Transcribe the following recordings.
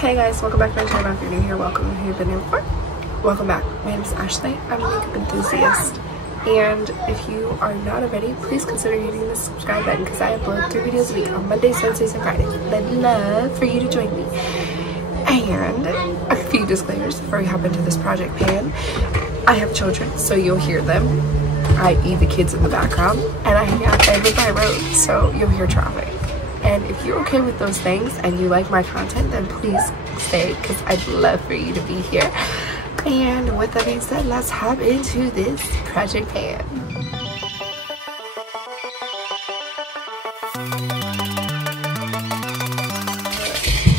Hey guys, welcome back to my channel. If you're new here, welcome. If you've been here before, welcome back. My name is Ashley. I'm a makeup enthusiast, and if you are not already, please consider hitting the subscribe button because I upload 3 videos a week on Mondays, Wednesdays, and Fridays. I'd love for you to join me. And a few disclaimers before we hop into this project pan. I have children, so you'll hear them, i.e. the kids in the background, and I hang out over by road, so you'll hear traffic. And if you're okay with those things and you like my content, then please stay because I'd love for you to be here. And with that being said, let's hop into this project pan.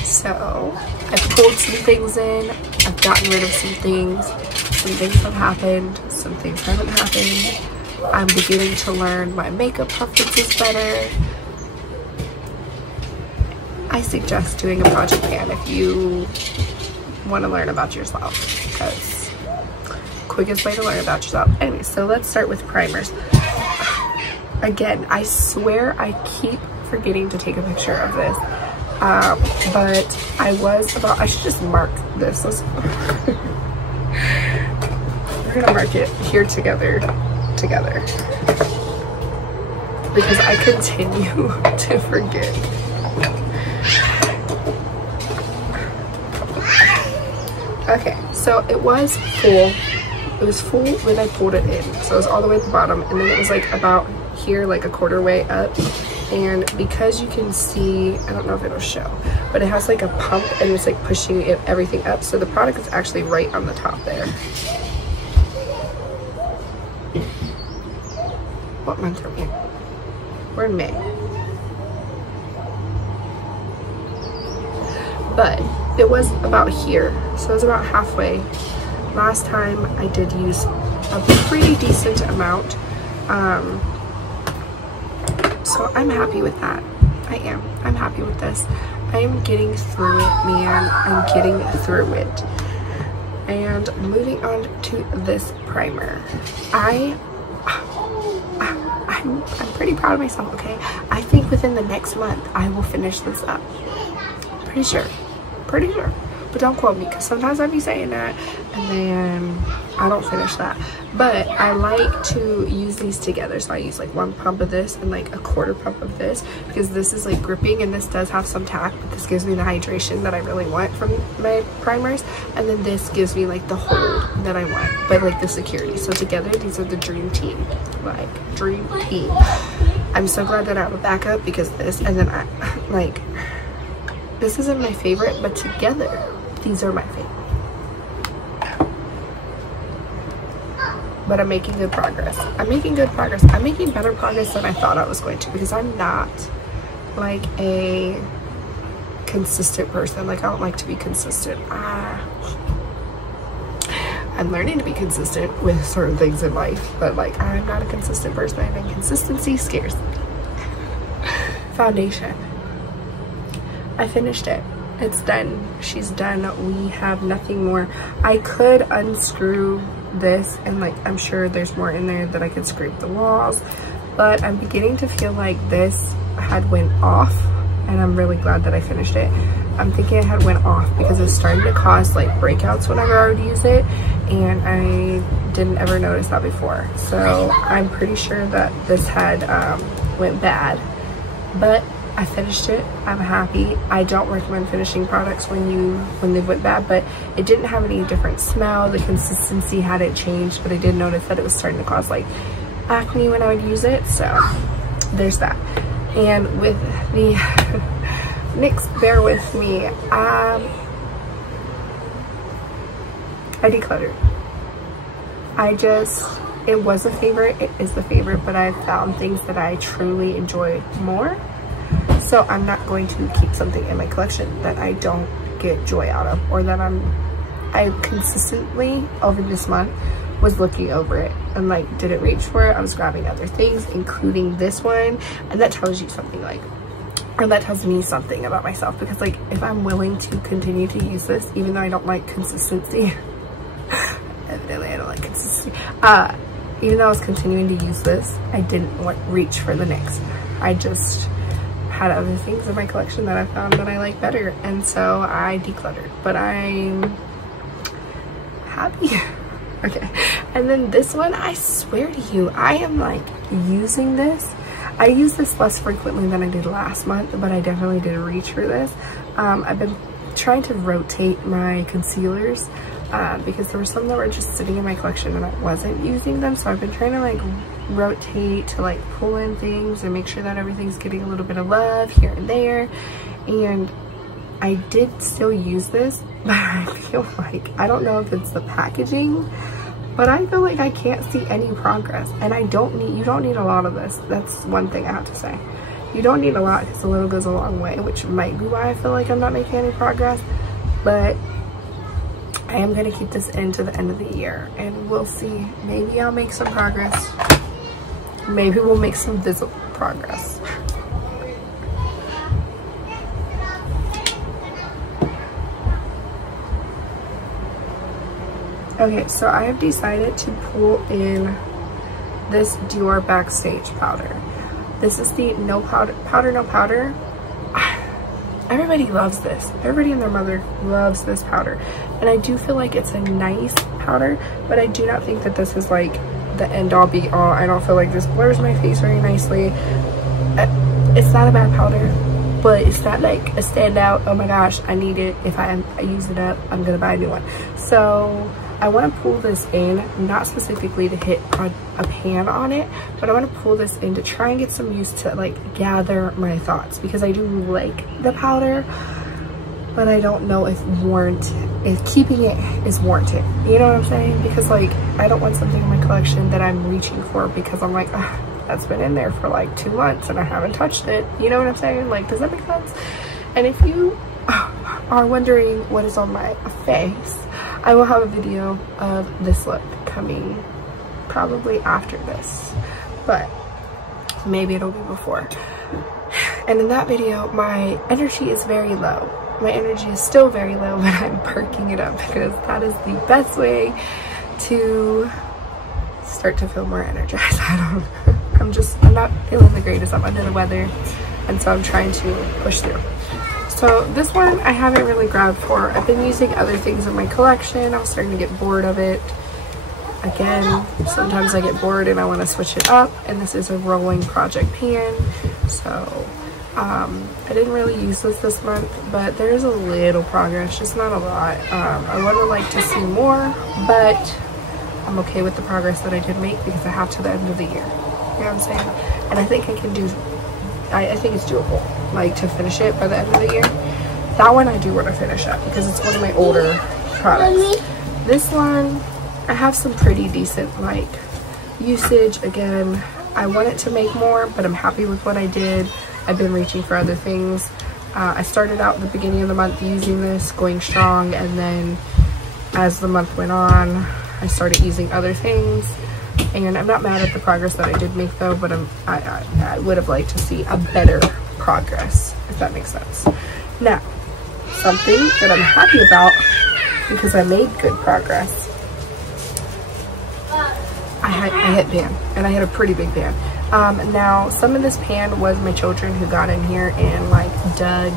So I've pulled some things in, I've gotten rid of some things have happened, some things haven't happened. I'm beginning to learn my makeup preferences better. I suggest doing a project pan if you want to learn about yourself, because quickest way to learn about yourself. Anyway, so let's start with primers. Again, I swear I keep forgetting to take a picture of this, but I should just mark this. We're gonna mark it here together, because I continue to forget. Okay, so it was full. It was full when I pulled it in. So it was all the way at the bottom, and then it was like about here, like a quarter way up. And because you can see, I don't know if it'll show, but it has like a pump and it's like pushing everything up. So the product is actually right on the top there. What month are we in? We're in May. But it was about here, so it was about halfway. Last time I did use a pretty decent amount, so I'm happy with that. I'm happy with this. I'm getting through it, man. I'm getting through it. And moving on to this primer. I'm pretty proud of myself, okay? I think within the next month I will finish this up. Pretty sure, but don't quote me, because sometimes I'll be saying that and then I don't finish that. But I like to use these together, so I use like 1 pump of this and like a 1/4 pump of this, because this is like gripping and this does have some tack, but this gives me the hydration that I really want from my primers, and then this gives me like the hold that I want, but like the security. So together these are the dream team, like dream team. I'm so glad that I have a backup, because this, and then I like, this isn't my favorite, but together these are my favorite. But I'm making good progress. I'm making better progress than I thought I was going to, because I'm not like a consistent person. Like, I don't like to be consistent. I'm learning to be consistent with certain things in life, but like, I'm not a consistent person, and consistency scares me. Foundation. I finished it. It's done. She's done. We have nothing more. I could unscrew this, and like, I'm sure there's more in there that I could scrape the walls, but I'm beginning to feel like this had went off, and I'm really glad that I finished it. I'm thinking it had went off because it's starting to cause like breakouts whenever I would use it, and I didn't ever notice that before. So I'm pretty sure that this had went bad, but I finished it. I'm happy. I don't recommend finishing products when they went bad, but it didn't have any different smell. The consistency hadn't changed, but I did notice that it was starting to cause like acne when I would use it. So there's that. And with the NYX, bear with me. I decluttered. It was a favorite. It is the favorite, but I've found things that I truly enjoy more. So I'm not going to keep something in my collection that I don't get joy out of, or that I consistently over this month was looking over it and like didn't reach for it. I was grabbing other things, including this one, and that tells you something, like, or that tells me something about myself, because like, if I'm willing to continue to use this, even though I don't like consistency, evidently I don't like consistency, even though I was continuing to use this, I didn't reach for the NYX. I just had other things in my collection that I found that I like better, and so I decluttered. But I'm happy. Okay, and then this one, I swear to you, I am like using this. I use this less frequently than I did last month, but I definitely did reach for this. I've been trying to rotate my concealers because there were some that were just sitting in my collection and I wasn't using them, so I've been trying to like rotate to like pull in things and make sure that everything's getting a little bit of love here and there. And I did still use this, but I feel like, I don't know if it's the packaging, but I feel like I can't see any progress. And you don't need a lot of this. That's one thing I have to say. You don't need a lot because a little goes a long way, which might be why I feel like I'm not making any progress. But I am going to keep this into the end of the year and we'll see. Maybe I'll make some progress. Maybe we'll make some visible progress. Okay, so I have decided to pull in this Dior Backstage powder. This is the no powder, no powder. Everybody loves this. Everybody and their mother loves this powder. And I do feel like it's a nice powder, but I do not think that this is like the end all be all. I don't feel like this blurs my face very nicely. It's not a bad powder, but it's not like a standout, oh my gosh, I need it. If I use it up, I'm gonna buy a new one. So I want to pull this in, not specifically to hit a pan on it, but I want to pull this in to try and get some use to like gather my thoughts, because I do like the powder, but I don't know if keeping it is warranted. You know what I'm saying? Because like, I don't want something in my collection that I'm reaching for because I'm like, that's been in there for like 2 months and I haven't touched it. You know what I'm saying? Like, does that make sense? And if you are wondering what is on my face, I will have a video of this look coming probably after this, but maybe it'll be before. And in that video, my energy is very low. My energy is still very low, but I'm perking it up because that is the best way to start to feel more energized. I'm not feeling the greatest. I'm under the weather, and so I'm trying to push through. So this one I haven't really grabbed for. I've been using other things in my collection. I'm starting to get bored of it. Again, sometimes I get bored and I want to switch it up. And this is a rolling project pan. So I didn't really use this month, but there is a little progress, just not a lot. I would like to see more, but I'm okay with the progress that I did make because I have to the end of the year. You know what I'm saying? And I think I can do, I think it's doable, like to finish it by the end of the year. That one I do want to finish up because it's one of my older products. This one, I have some pretty decent like usage. Again, I wanted to make more, but I'm happy with what I did. I've been reaching for other things. I started out at the beginning of the month using this, going strong, and then as the month went on, I started using other things. And I'm not mad at the progress that I did make though, but I would have liked to see a better progress, if that makes sense. Now, something that I'm happy about because I made good progress. I hit pan, and I hit a pretty big pan. Now, some of this pan was my children who got in here and like dug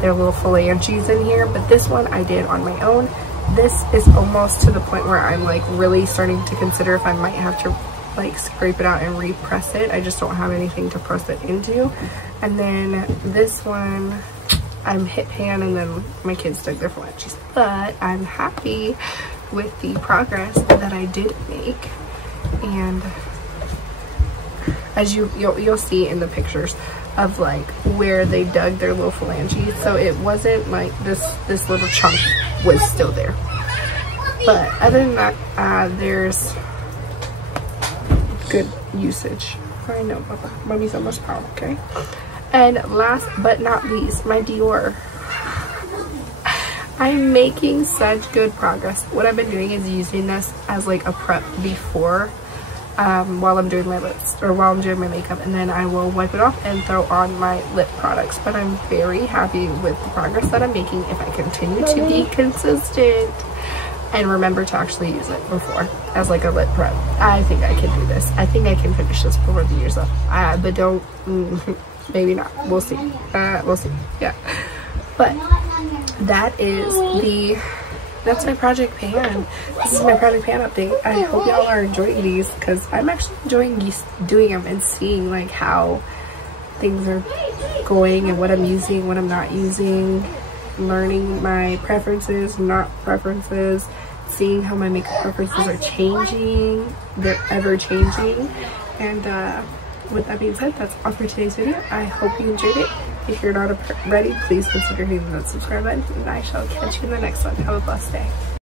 their little phalanges in here, but this one I did on my own. This is almost to the point where I'm like really starting to consider if I might have to like scrape it out and repress it. I just don't have anything to press it into. And then this one, I'm hit pan, and then my kids dug their phalanges. But I'm happy with the progress that I did make. And as you'll see in the pictures of like where they dug their little phalanges, so it wasn't like this little chunk was still there. But other than that, there's good usage. I know, Papa. Mommy's almost out, okay? And last but not least, my Dior. I'm making such good progress. What I've been doing is using this as like a prep before while I'm doing my lips, or while I'm doing my makeup, and then I will wipe it off and throw on my lip products. But I'm very happy with the progress that I'm making if I continue to be consistent and remember to actually use it before as like a lip prep. I think I can do this. I think I can finish this before the year's up. But don't maybe not, we'll see. We'll see. Yeah, but that's my project pan. This is my project pan update. I hope y'all are enjoying these, because I'm actually enjoying doing them and seeing like how things are going and what I'm using, what I'm not using, learning my preferences, not preferences, seeing how my makeup preferences are changing. They're ever changing. And with that being said, that's all for today's video. I hope you enjoyed it. If you're not ready, please consider hitting that subscribe button, and I shall catch you in the next one. Have a blessed day.